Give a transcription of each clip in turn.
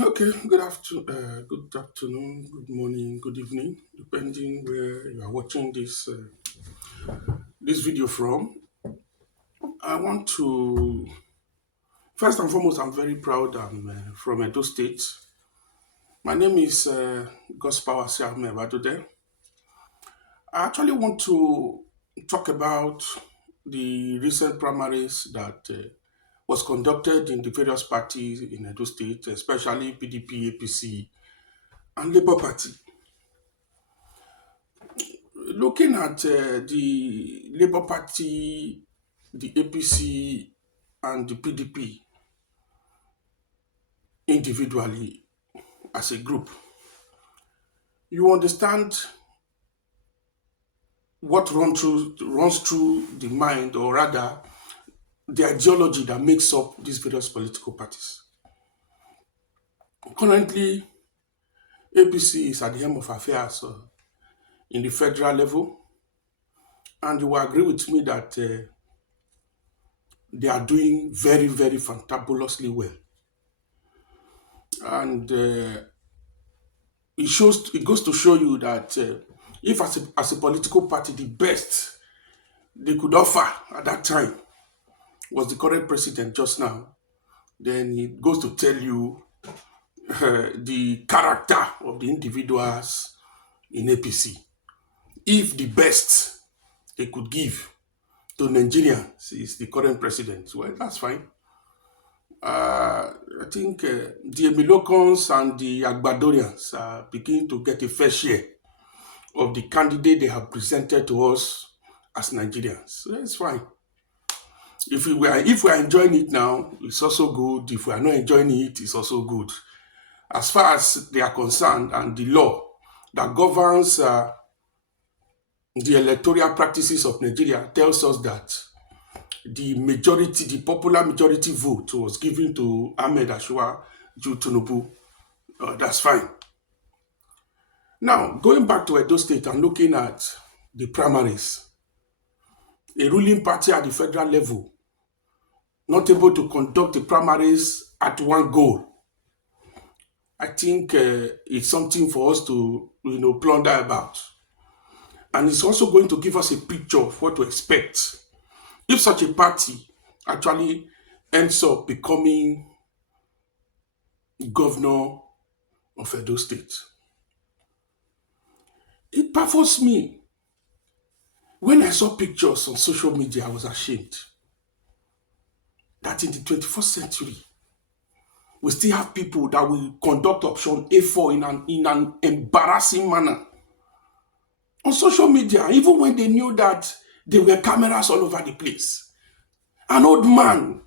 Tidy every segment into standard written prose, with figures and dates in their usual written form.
Okay, good afternoon, good morning, good evening, depending where you are watching this video from. I want to first and foremost, I'm very proud. I'm from Edo State. My name is Gospower Siame Badode. I actually want to talk about the recent primaries that was conducted in the various parties in Edo State, especially PDP, APC, and Labour Party. Looking at the Labour Party, the APC, and the PDP individually as a group, you understand what runs through the mind, or rather, the ideology that makes up these various political parties. Currently, APC is at the helm of affairs in the federal level, and you will agree with me that they are doing very, very fantabulously well. And it goes to show you that if as a political party, the best they could offer at that time was the current president just now, then it goes to tell you the character of the individuals in APC. If the best they could give to Nigerians is the current president, well, that's fine. I think the Emilokons and the Agbadorians are beginning to get a fair share of the candidate they have presented to us as Nigerians. So it's fine. If we are enjoying it now, it's also good. If we are not enjoying it, it's also good. As far as they are concerned, and the law that governs the electoral practices of Nigeria tells us that the popular majority vote was given to Ahmed Ashua Tinubu. That's fine. Now, going back to Edo State and looking at the primaries, a ruling party at the federal level not able to conduct the primaries at one goal. I think it's something for us to plunder about. And it's also going to give us a picture of what to expect if such a party actually ends up becoming governor of Edo State. It baffles me. When I saw pictures on social media, I was ashamed that in the 21st century, we still have people that will conduct option A4 in an embarrassing manner on social media, even when they knew that there were cameras all over the place. An old man.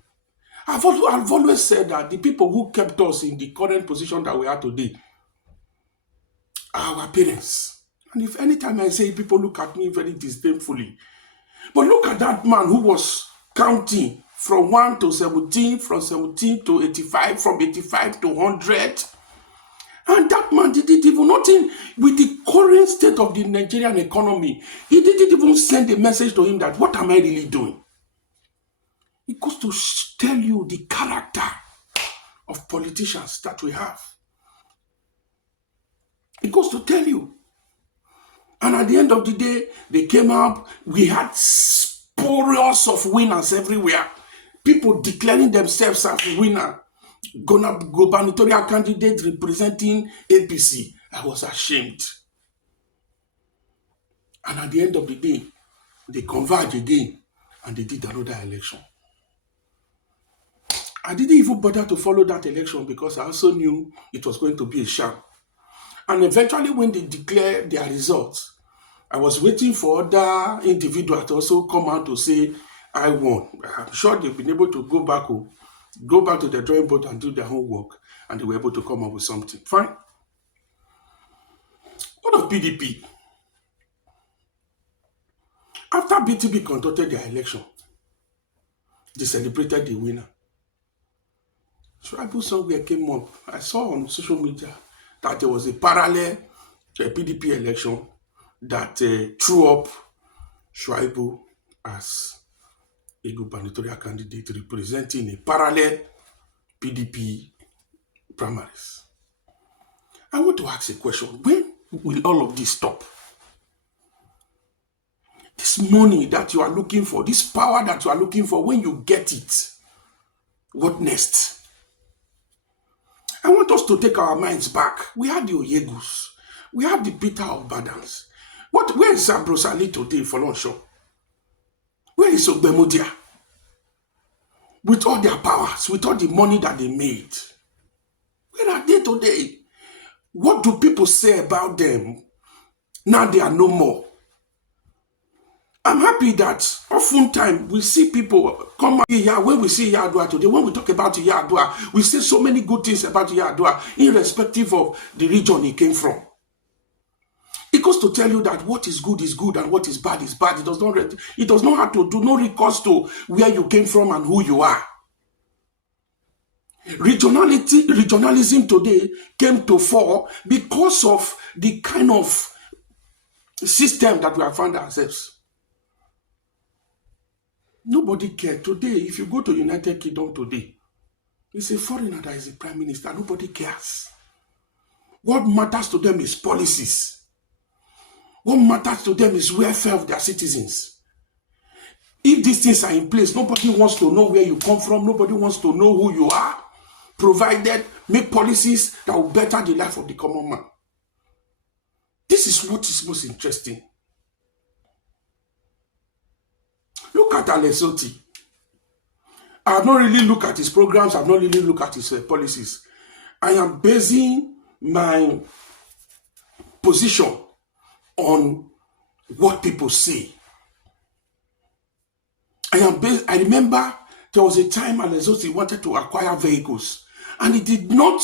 I've always said that the people who kept us in the current position that we are today are our parents. And if anytime I say, people look at me very disdainfully, but look at that man who was counting from 1 to 17, from 17 to 85, from 85 to 100. And that man didn't even, nothing with the current state of the Nigerian economy, he didn't even send a message to him that, what am I really doing? It goes to tell you the character of politicians that we have. It goes to tell you. And at the end of the day, they came up, we had spurious of winners everywhere. People declaring themselves as winner. Gubernatorial candidate representing APC. I was ashamed. And at the end of the day, they converged again and they did another election. I didn't even bother to follow that election because I also knew it was going to be a sham. And eventually, when they declared their results, I was waiting for other individuals to also come out to say, I won. I'm sure they've been able to go back to the drawing board and do their homework, and they were able to come up with something. Fine. What of PDP? After BTB conducted their election, they celebrated the winner. Shuaibu somewhere came up. I saw on social media that there was a parallel PDP election that threw up Shuaibu as a gubernatorial candidate representing a parallel PDP primaries. I want to ask a question. When will all of this stop? This money that you are looking for, this power that you are looking for, when you get it, what next? I want us to take our minds back. We had the Oyegus. We had the Peter of Badans. Where is Ambrosali today for lunch? Where is Ogbemudia? With all their powers, with all the money that they made. Where are they today? What do people say about them? Now they are no more. I'm happy that oftentimes we see people come here. When we see Yadua today, when we talk about Yadua, we say so many good things about Yadua, irrespective of the region he came from. It goes to tell you that what is good and what is bad is bad. It does not have to do no recourse to where you came from and who you are. Regionalism today came to fall because of the kind of system that we have found ourselves. Nobody cares. Today, if you go to United Kingdom today, it's a foreigner that is the prime minister. Nobody cares. What matters to them is policies. What matters to them is welfare of their citizens. If these things are in place, nobody wants to know where you come from. Nobody wants to know who you are. Provided, make policies that will better the life of the common man. This is what is most interesting. Look at Otti. I have not really looked at his programs. I have not really looked at his policies. I am basing my position on what people say. I remember there was a time Otti wanted to acquire vehicles, and he did not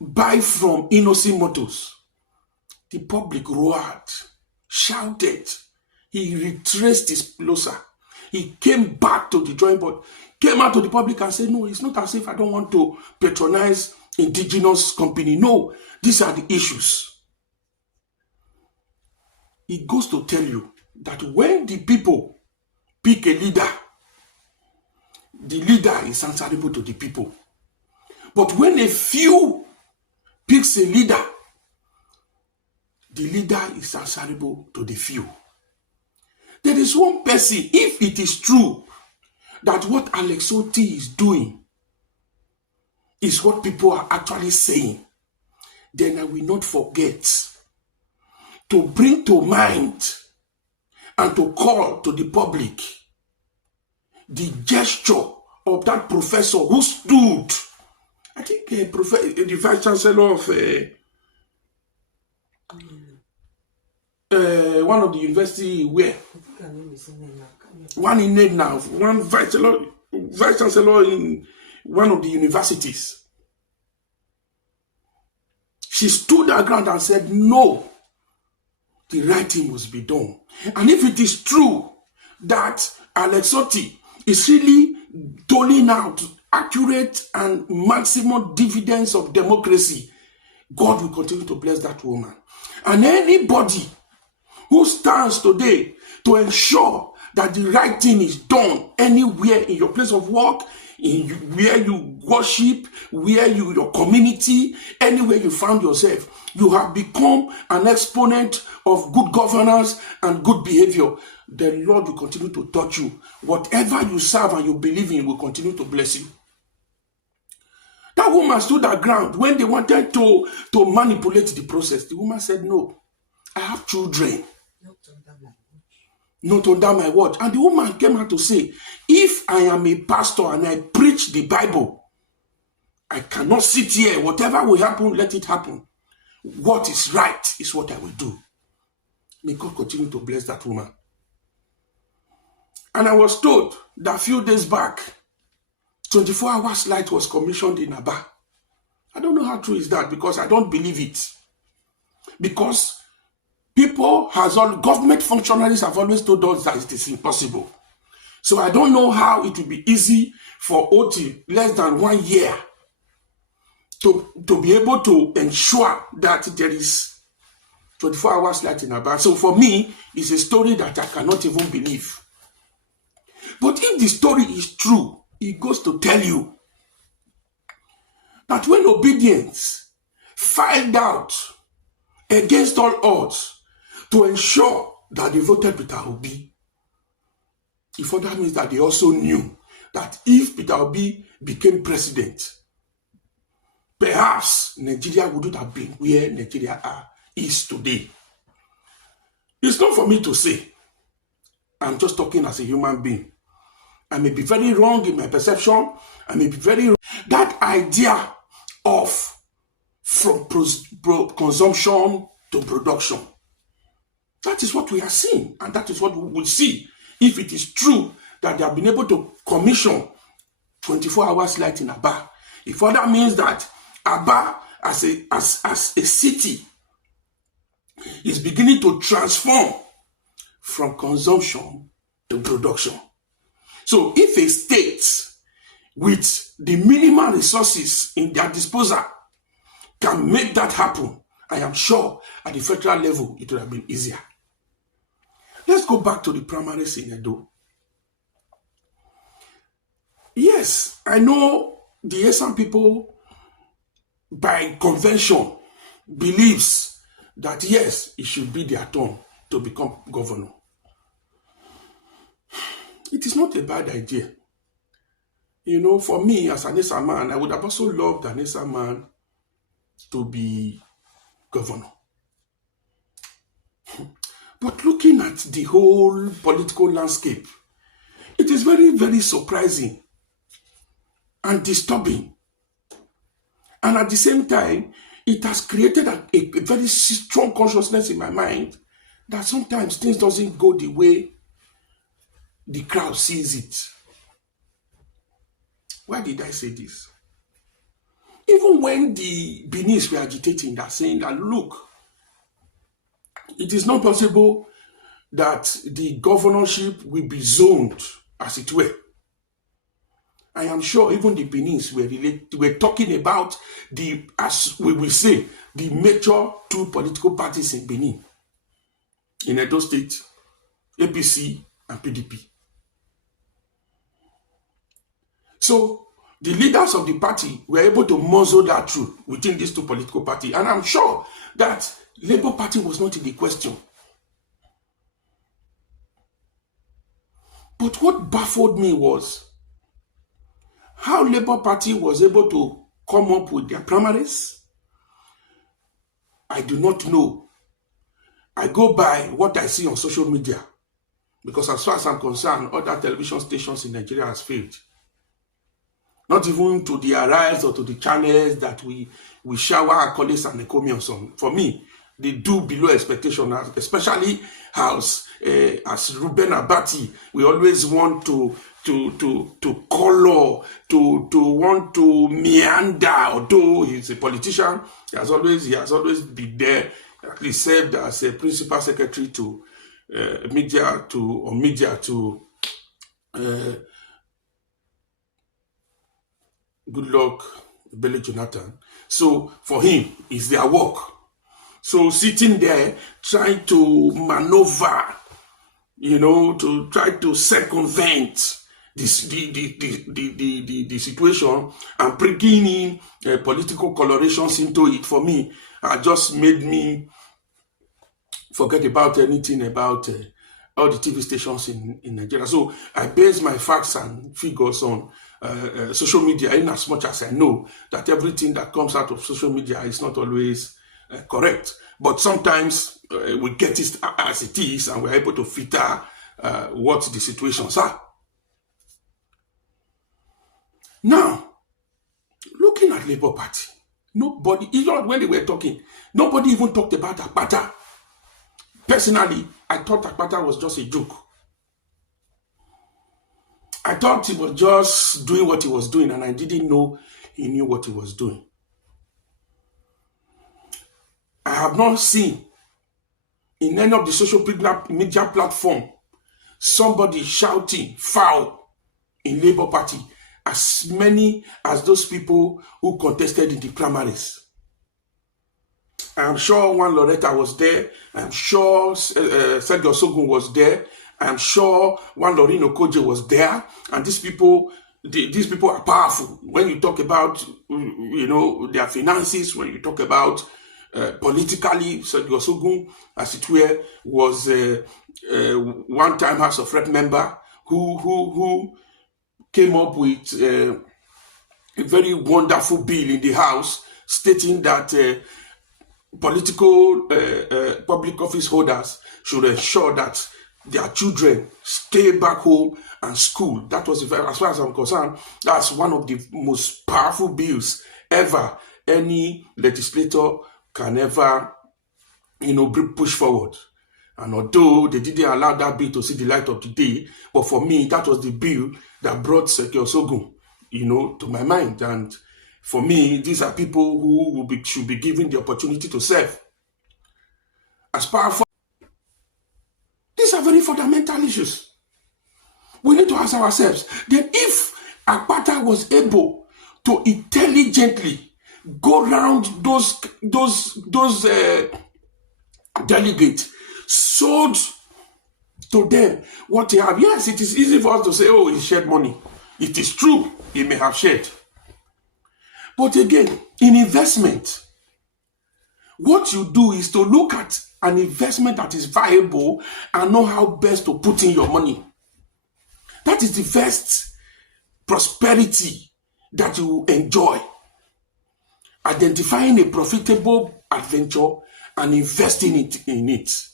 buy from Innocent Motors. The public roared, shouted. He retraced his closer. He came back to the drawing board, came out to the public and said, no, it's not as if I don't want to patronize indigenous company. No, these are the issues. It goes to tell you that when the people pick a leader, the leader is answerable to the people. But when a few picks a leader, the leader is answerable to the few. There is one person, if it is true that what Alex Otti is doing is what people are actually saying, then I will not forget to bring to mind and to call to the public the gesture of that professor who stood, I think the vice chancellor of one of the university where one in Ned now, one vice chancellor in one of the universities. She stood her ground and said, no, the right thing must be done. And if it is true that Alex Otti is really doling out accurate and maximum dividends of democracy, God will continue to bless that woman. And anybody who stands today to ensure that the right thing is done anywhere in your place of work, where you worship, your community, anywhere you found yourself, you have become an exponent of good governance and good behavior. The Lord will continue to touch you. Whatever you serve and you believe in will continue to bless you. That woman stood her ground when they wanted to manipulate the process. The woman said, no, I have children. Not under my watch. And the woman came out to say, if I am a pastor and I preach the Bible, I cannot sit here. Whatever will happen, let it happen. What is right is what I will do. May God continue to bless that woman. And I was told that a few days back, 24 hours light was commissioned in Aba. I don't know how true is that, because I don't believe it. Because government functionaries have always told us that it is impossible. So I don't know how it will be easy for Otti, less than 1 year, to be able to ensure that there is 24 hours light in Aba. So for me, it's a story that I cannot even believe. But if the story is true, it goes to tell you that when obedience filed out against all odds to ensure that they voted Peter Obi, if that means that they also knew that if Peter Obi became president, perhaps Nigeria wouldn't have been where Nigeria is today. It's not for me to say. I'm just talking as a human being. I may be very wrong in my perception. I may be very wrong. That idea of from consumption to production, that is what we are seeing, and that is what we will see if it is true that they have been able to commission 24 hours light in Aba. If that means that Aba as a city is beginning to transform from consumption to production. So if a state with the minimal resources in their disposal can make that happen, I am sure at the federal level it would have been easier. Let's go back to the primaries in Edo. Yes, I know the Esan people by convention believes that yes, it should be their turn to become governor. It is not a bad idea. You know, for me as an Esan man, I would have also loved an Esan man to be governor. But looking at the whole political landscape, it is very, very surprising and disturbing. And at the same time, it has created a very strong consciousness in my mind that sometimes things doesn't go the way the crowd sees it. Why did I say this? Even when the Benis were agitating, they're saying that, look, it is not possible that the governorship will be zoned, as it were. I am sure even the Benis were talking about the, as we will say, the major two political parties in Benin, in Edo State, APC and PDP. So the leaders of the party were able to muzzle that truth within these two political parties, and I'm sure that Labour Party was not in the question. But what baffled me was how Labour Party was able to come up with their primaries. I do not know. I go by what I see on social media, because as far as I'm concerned, other television stations in Nigeria has failed. Not even to the arise or to the channels that we shower accolades and encomiums on. For me, they do below expectation, especially as Ruben Abati. We always want to color, to want to meander. Although he's a politician, he has always been there. At least served as a principal secretary to media Goodluck Bello Jonathan. So for him, it's their work. So sitting there trying to maneuver, to try to circumvent the situation and bringing in political colorations into it, for me, just made me forget about anything about all the TV stations in Nigeria. So I base my facts and figures on social media, in as much as I know that everything that comes out of social media is not always correct. But sometimes we get it as it is, and we're able to filter what the situations are. Now, looking at Labour Party, nobody, even when they were talking, nobody even talked about Akpata. Personally, I thought Akpata was just a joke. I thought he was just doing what he was doing, and I didn't know he knew what he was doing. I have not seen in any of the social media platform somebody shouting foul in Labour Party as many as those people who contested in the primaries. I am sure one Loretta was there. I am sure Sergio Sogun was there. I am sure one Lorino Koje was there. And these people these people are powerful. When you talk about, their finances, when you talk about politically, Sergio Sogun, as it were, was one-time House of Rep member who came up with a very wonderful bill in the House stating that political public office holders should ensure that their children stay back home and school. That was, as far as I'm concerned, that's one of the most powerful bills ever any legislator can ever, push forward. And although they didn't allow that bill to see the light of the day, but for me, that was the bill that brought Sergio Sogun, to my mind. And for me, these are people who should be given the opportunity to serve. As powerful, these are very fundamental issues. We need to ask ourselves, then if Akpata was able to intelligently go around those delegates, sold to them what they have. Yes, it is easy for us to say, oh, he shared money. It is true, he may have shared. But again, in investment, what you do is to look at an investment that is viable and know how best to put in your money. That is the first prosperity that you will enjoy. Identifying a profitable adventure and investing in it.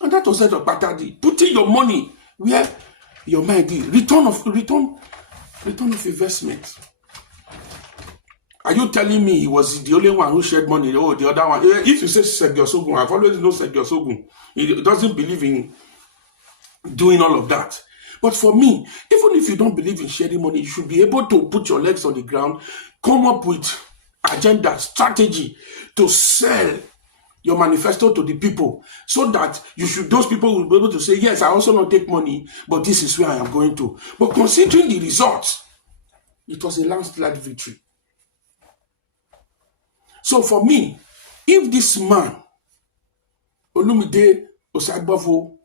And that was what Akpata did. Putting your money where your mind is. Return of investment. Are you telling me he was the only one who shared money? Oh, the other one. If you say Sergio Sogun, I've always known Sergio Sogun. He doesn't believe in doing all of that. But for me, even if you don't believe in sharing money, you should be able to put your legs on the ground, come up with agenda, strategy to sell your manifesto to the people, so that those people will be able to say, yes, I also not take money, but this is where I am going to. But considering the results, it was a landslide victory. So for me, if this man, Olumide Osagbavo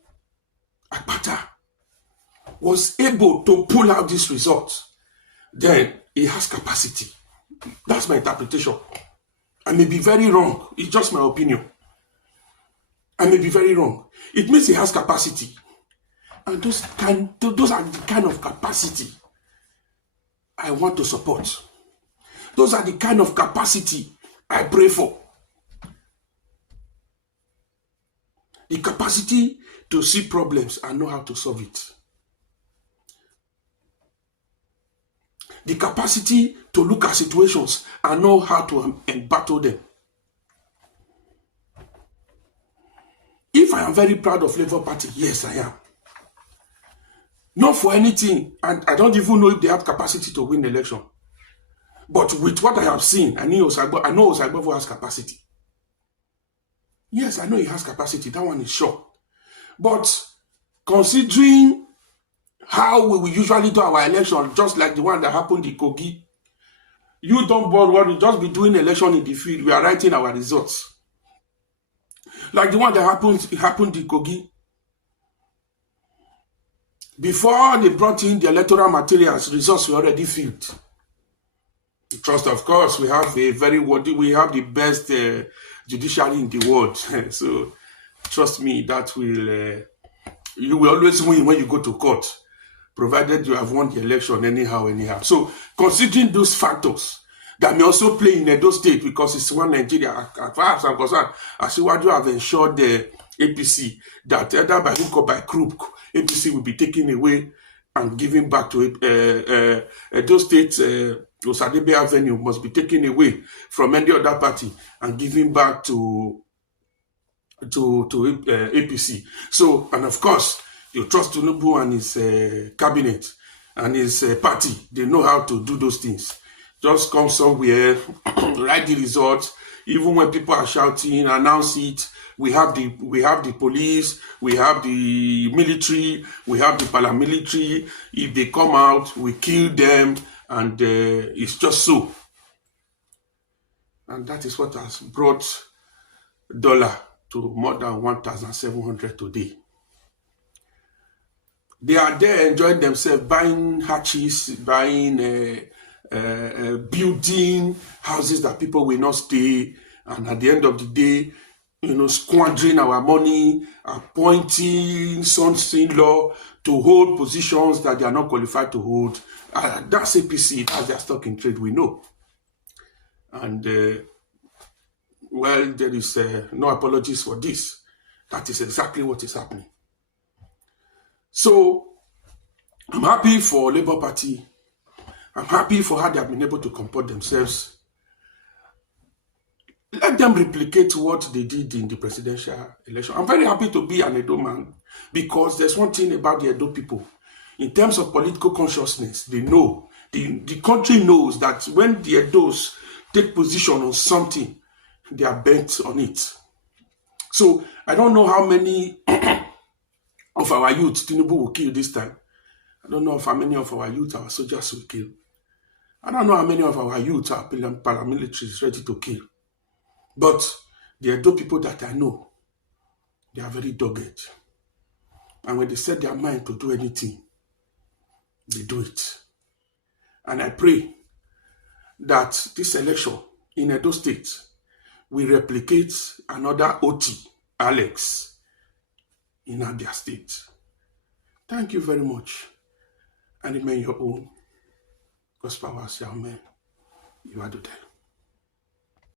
Akpata, was able to pull out this result, then he has capacity. That's my interpretation. I may be very wrong. It's just my opinion. I may be very wrong. It means he has capacity. And those are the kind of capacity I want to support. Those are the kind of capacity I pray for. The capacity to see problems and know how to solve it. The capacity to look at situations and know how to battle them. If I am very proud of Labour Party, yes, I am. Not for anything, and I don't even know if they have capacity to win the election. But with what I have seen, I know Osagbavo has capacity. Yes, I know he has capacity. That one is sure. But considering how we will usually do our election, just like the one that happened in Kogi, you don't bother, just be doing election in the field. We are writing our results. Like the one that happened in Kogi. Before they brought in the electoral materials, results were already filled. Trust, of course, we have the best judiciary in the world. So trust me, that you will always win when you go to court, provided you have won the election anyhow. So considering those factors that may also play in Edo State, because it's one Nigeria, as far as I'm concerned, Asiwaju have ensured the APC that either by hook or by crook, APC will be taken away and given back to Edo State. Osadebe Avenue must be taken away from any other party and given back to APC. So, and of course, you trust Tinubu and his cabinet and his party. They know how to do those things. Just come somewhere, write the results. Even when people are shouting, announce it. We have the police, we have the military, we have the paramilitary. If they come out, we kill them, and it's just so. And that is what has brought dollar to more than 1,700 today. They are there enjoying themselves, buying hatches, buying, building houses that people will not stay. And at the end of the day, squandering our money, appointing sons-in-law to hold positions that they are not qualified to hold. That's APC, that's their stock in trade, we know. And, well, there is no apologies for this. That is exactly what is happening. So, I'm happy for Labour Party. I'm happy for how they have been able to comport themselves. Let them replicate what they did in the presidential election. I'm very happy to be an Edo man because there's one thing about the Edo people. In terms of political consciousness, they know. The country knows that when the Edos take position on something, they are bent on it. So I don't know how many of our youth Tinubu will kill this time. I don't know how many of our youth our soldiers will kill. I don't know how many of our youth our paramilitaries ready to kill. But the Edo people that I know, they are very dogged. And when they set their mind to do anything, they do it. And I pray that this election in Edo State will replicate another Otti, Alex, in Abia State. Thank you very much. And remain your own. God's power, Amen. You are the